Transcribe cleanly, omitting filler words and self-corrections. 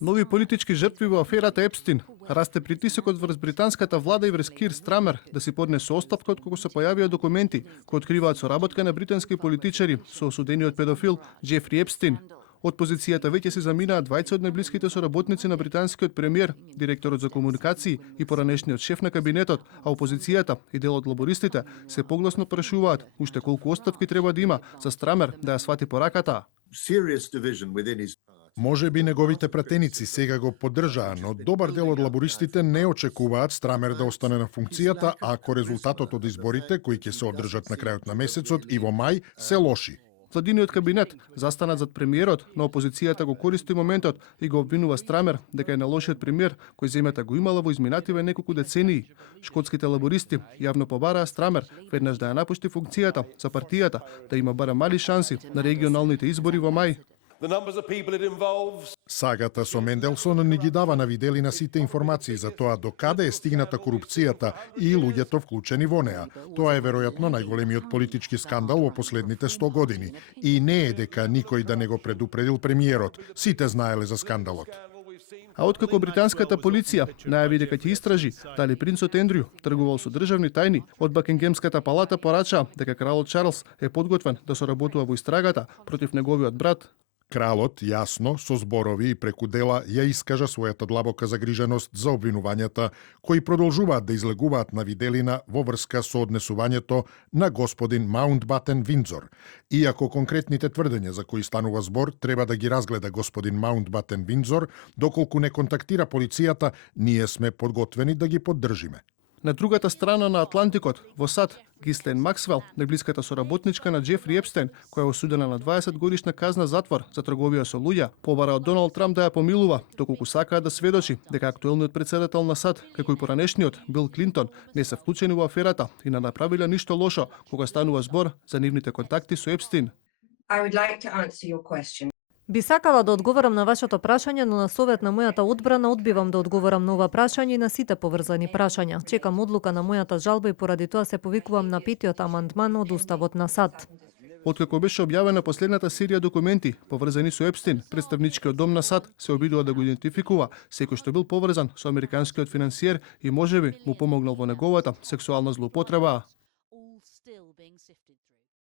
Нови политички жртви во аферата Епстин. Расте притисокот врз британската влада и врз Кир Страмер да си поднесе оставка откако се појавија документи кои откриваат соработка на британски политичари со осудениот педофил Джефри Епстин. Од позицијата веќе се заминаа двајца од најблиските соработници на британскиот премиер, директорот за комуникации и поранешниот шеф на кабинетот, а опозицијата и дел од лабористите се погласно прашуваат уште колку оставки треба да има за Страмер да ја свати пораката. Може би неговите пратеници сега го поддржаа, но добар дел од лабористите не очекуваат Страмер да остане на функцијата ако резултатот од изборите кои ќе се одржат на крајот на месецот и во мај се лоши. Владиниот кабинет, застанат зад премиерот, но опозицијата го користи моментот и го обвинува Страмер дека е најлошиот премиер кој земјата го имала во изминативе неколку децении. Шкотските лабористи јавно побараа Страмер веднаш да ја напушти функцијата за партијата, да има барем мали шанси на регионалните избори во мај. Сагата со Менделсон не ги дава на видели на сите информации за тоа до каде е стигната корупцијата и луѓето вклучени во неа. Тоа е веројатно најголемиот политички скандал во последните 100 години. И не е дека никој да не го предупредил премиерот. Сите знаеле за скандалот. А откако британската полиција најави дека ќе истражи дали принцот Ендрю тргувал со државни тајни, од Бакингемската палата порачаа дека кралот Чарлс е подготвен да соработува во истрагата против неговиот брат. Кралот, јасно, со зборови и преку дела, ја искажа својата длабока загриженост за обвинувањата кои продолжуваат да излегуваат на виделина во врска со однесувањето на господин Маунтбатен Виндзор. Иако конкретните тврдења за кои станува збор треба да ги разгледа господин Маунтбатен Виндзор, доколку не контактира полицијата, ние сме подготвени да ги поддржиме. На другата страна на Атлантикот, во САД, Гислен Максвел, најблиската соработничка на Джефри Епстин, која е осудена на 20 годишна казна затвор за трговија со луѓе, побара од Доналд Трамп да ја помилува, доколку сакаа да сведочи дека актуелниот председател на САД, како и поранешниот Бил Клинтон, не се вклучени во аферата и не направиле ништо лошо кога станува збор за нивните контакти со Епстин. Би сакала да одговорам на вашето прашање, но на совет на мојата одбрана одбивам да одговорам на ова прашање и на сите поврзани прашања. Чекам одлука на мојата жалба и поради тоа се повикувам на 5-тиот амандман од Уставот на САД. Откако беше објавена последната серија документи поврзани со Епстин, представничкиот дом на САД се обидува да го идентификува секој што бил поврзан со американскиот финансиер и можеби му помогнал во неговата сексуална злоупотреба.